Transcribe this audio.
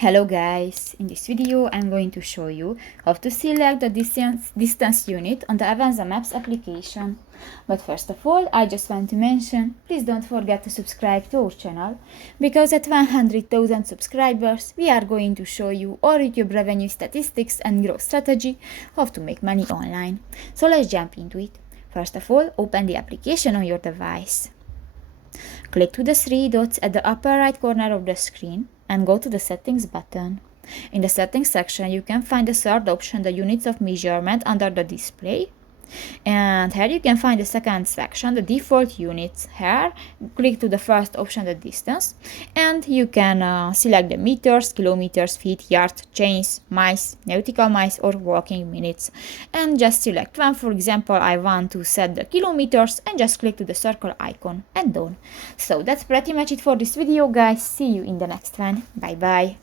Hello guys, in this video I'm going to show you how to select the distance unit on the Avenza Maps application. But first of all, I just want to mention, please don't forget to subscribe to our channel, because at 100,000 subscribers we are going to show you our YouTube revenue statistics and growth strategy, how to make money online. So let's jump into it. First of all, open the application on your device. Click to the three dots at the upper right corner of the screen and go to the Settings button. In the Settings section, you can find the third option, the units of measurement, under the display. And here you can find the second section, the default units. Here, click to the first option, the distance, and you can select the meters, kilometers, feet, yards, chains, miles, nautical miles, or walking minutes. And just select one. For example, I want to set the kilometers, and just click to the circle icon and done. So that's pretty much it for this video, guys. See you in the next one. Bye bye.